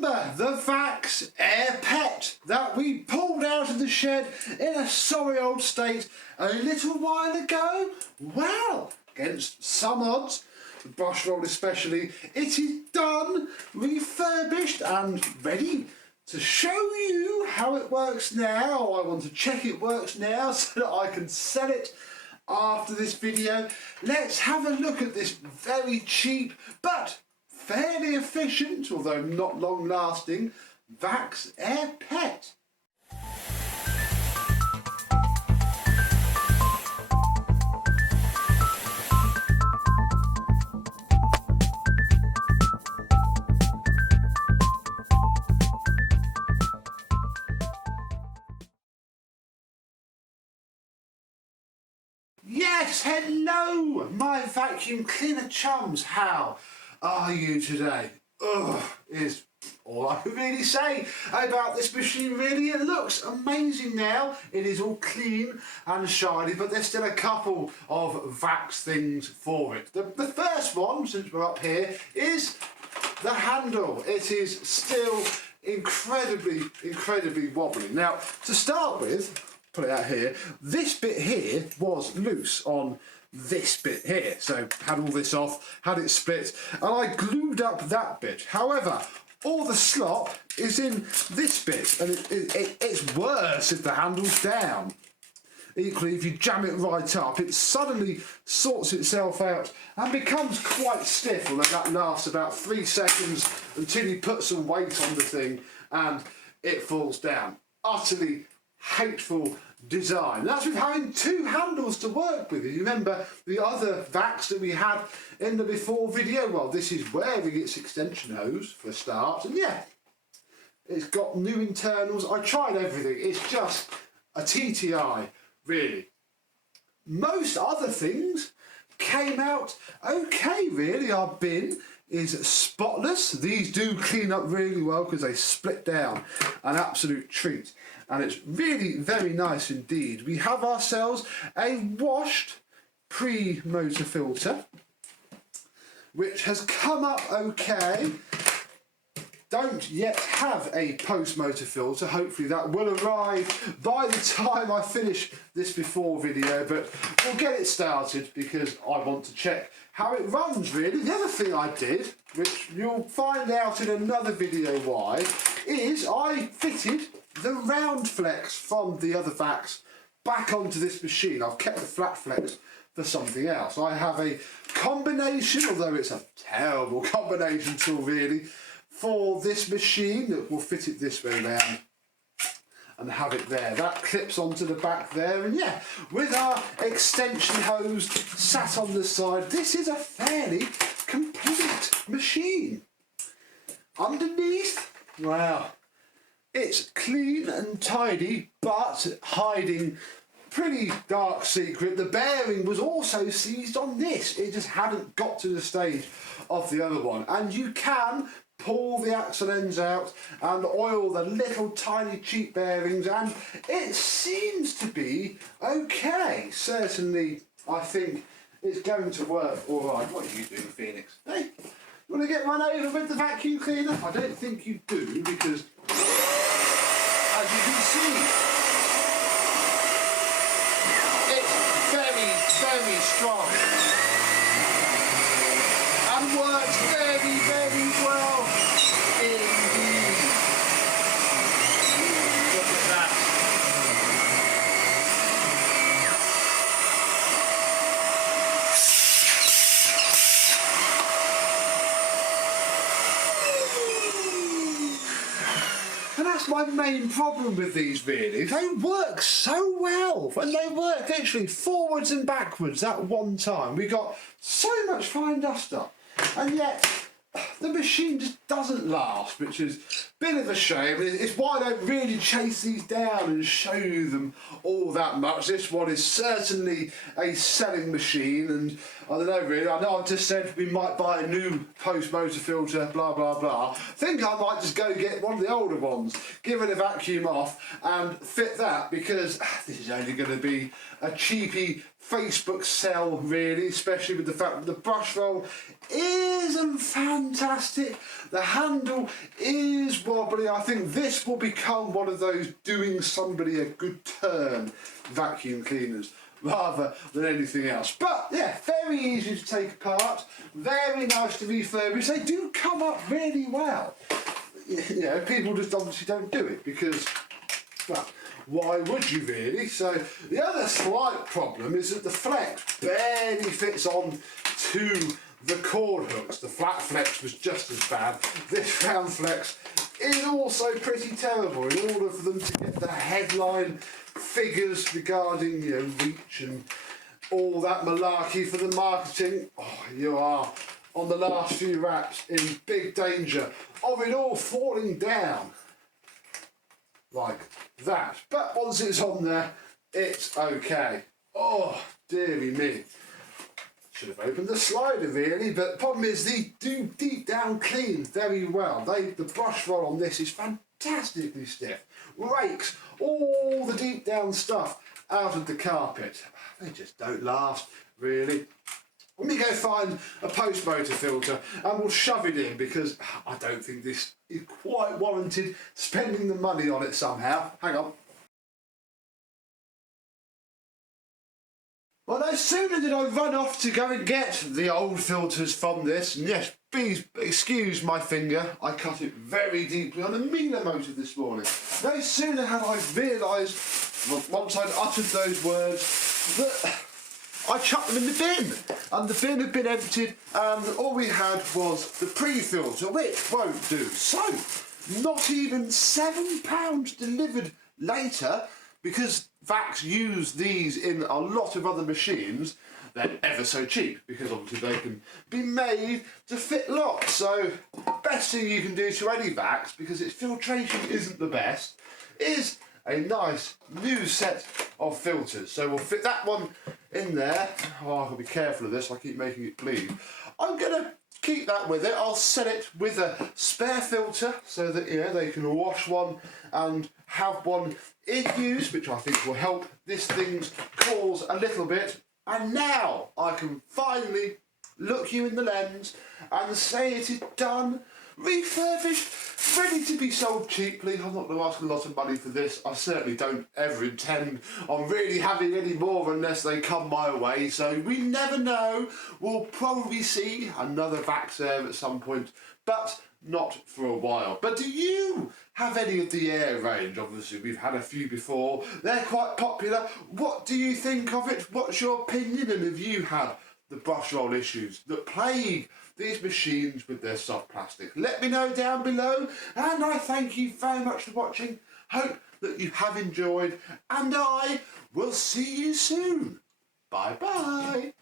remember the Vax Air Pet that we pulled out of the shed in a sorry old state a little while ago? Well, against some odds, the brush roll especially, it is done, refurbished and ready to show you how it works now. I want to check it works now so that I can sell it after this video. Let's have a look at this very cheap but fairly efficient, although not long lasting, Vax Air Pet. Yes, hello, my vacuum cleaner chums. How are you today? Ugh, is all I can really say about this machine, really. It looks amazing now. It is all clean and shiny, but there's still a couple of Vax things for it. The first one, since we're up here, is the handle. It is still incredibly wobbly. Now, to start with, put it out here, this bit here was loose on this bit here, so had all this off, had it split, and I glued up that bit. However, all the slop is in this bit, and it's worse if the handle's down. Equally, if you jam it right up, it suddenly sorts itself out and becomes quite stiff, although that lasts about 3 seconds until you put some weight on the thing and it falls down. Utterly hateful design. That's with having 2 handles to work with. You remember the other Vax that we had in the before video? Well, this is wearing its extension hose for a start, and yeah, it's got new internals. I tried everything. It's just a TTI, really. Most other things came out okay, really. Our bin is spotless. These do clean up really well because they split down, an absolute treat. And it's really very nice indeed. We have ourselves a washed pre-motor filter, which has come up okay. Don't yet have a post-motor filter. Hopefully that will arrive by the time I finish this before video, but we'll get it started because I want to check how it runs, really. The other thing I did, which you'll find out in another video why, is I fitted the round flex from the other Vax back onto this machine. I've kept the flat flex for something else. I have a combination, although it's a terrible combination tool really, for this machine that will fit it this way around and have it there. That clips onto the back there, and yeah, with our extension hose sat on the side, this is a fairly complete machine. Underneath, well, it's clean and tidy, but hiding pretty dark secret. The bearing was also seized on this. It just hadn't got to the stage of the other one. And you can pull the axle ends out and oil the little tiny cheap bearings, and it seems to be okay. Certainly, I think it's going to work all right. What are you doing, Phoenix? Hey, you want to get run over with the vacuum cleaner? I don't think you do, because as you can see, it's very strong and works very well indeed. Look at that. And that's my main problem with these, really. They work so well, and they work literally forwards and backwards at one time. We got so much fine dust up, and yet the machine just doesn't last, which is a bit of a shame. It's why I don't really chase these down and show you them all that much. This one is certainly a selling machine, and I don't know really, I know I've just said we might buy a new post-motor filter, blah blah blah. I think I might just go get one of the older ones, give it a vacuum off and fit that, because this is only going to be a cheapy Facebook sell, really, especially with the fact that the brush roll isn't fantastic. The handle is wobbly. I think this will become one of those doing somebody a good turn vacuum cleaners rather than anything else. But yeah, very easy to take apart, very nice to refurbish. They do come up really well. You know, people just obviously don't do it because, well, why would you really? So the other slight problem is that the flex barely fits on to the cord hooks. The flat flex was just as bad. This round flex is also pretty terrible in order for them to get the headline figures regarding, you know, reach and all that malarkey for the marketing. Oh, you are on the last few wraps in big danger of it all falling down like that. But once it's on there, it's okay. Oh, dearie me. Should have opened the slider really, but the problem is they do deep down clean very well. The brush roll on this is fantastically stiff. Rakes all the deep down stuff out of the carpet. They just don't last really. Let me go find a post motor filter and we'll shove it in because I don't think this is quite warranted spending the money on it somehow. Hang on. Well, no sooner did I run off to go and get the old filters from this, and yes, please excuse my finger, I cut it very deeply on a Miele motor this morning. No sooner had I realised, once I'd uttered those words, that I chucked them in the bin, and the bin had been emptied, and all we had was the pre-filter, which won't do. So, not even £7 delivered later, because Vax use these in a lot of other machines. They're ever so cheap, because obviously they can be made to fit lots. So, best thing you can do to any Vax, because its filtration isn't the best, is a nice new set of filters. So we'll fit that one in there. Oh, I've got to be careful of this, I keep making it bleed. I'm going to keep that with it. I'll set it with a spare filter so that, you know, they can wash one and have one in use, which I think will help this thing's cause a little bit. And now I can finally look you in the lens and say it is done, refurbished, ready to be sold cheaply. I'm not going to ask a lot of money for this. I certainly don't ever intend on really having any more unless they come my way. So we never know. We'll probably see another Vax Air at some point, but not for a while. But do you have any of the Air range? Obviously we've had a few before. They're quite popular. What do you think of it? What's your opinion? And have you had the brush roll issues that plague these machines with their soft plastic? Let me know down below, and I thank you very much for watching. Hope that you have enjoyed, and I will see you soon. Bye bye.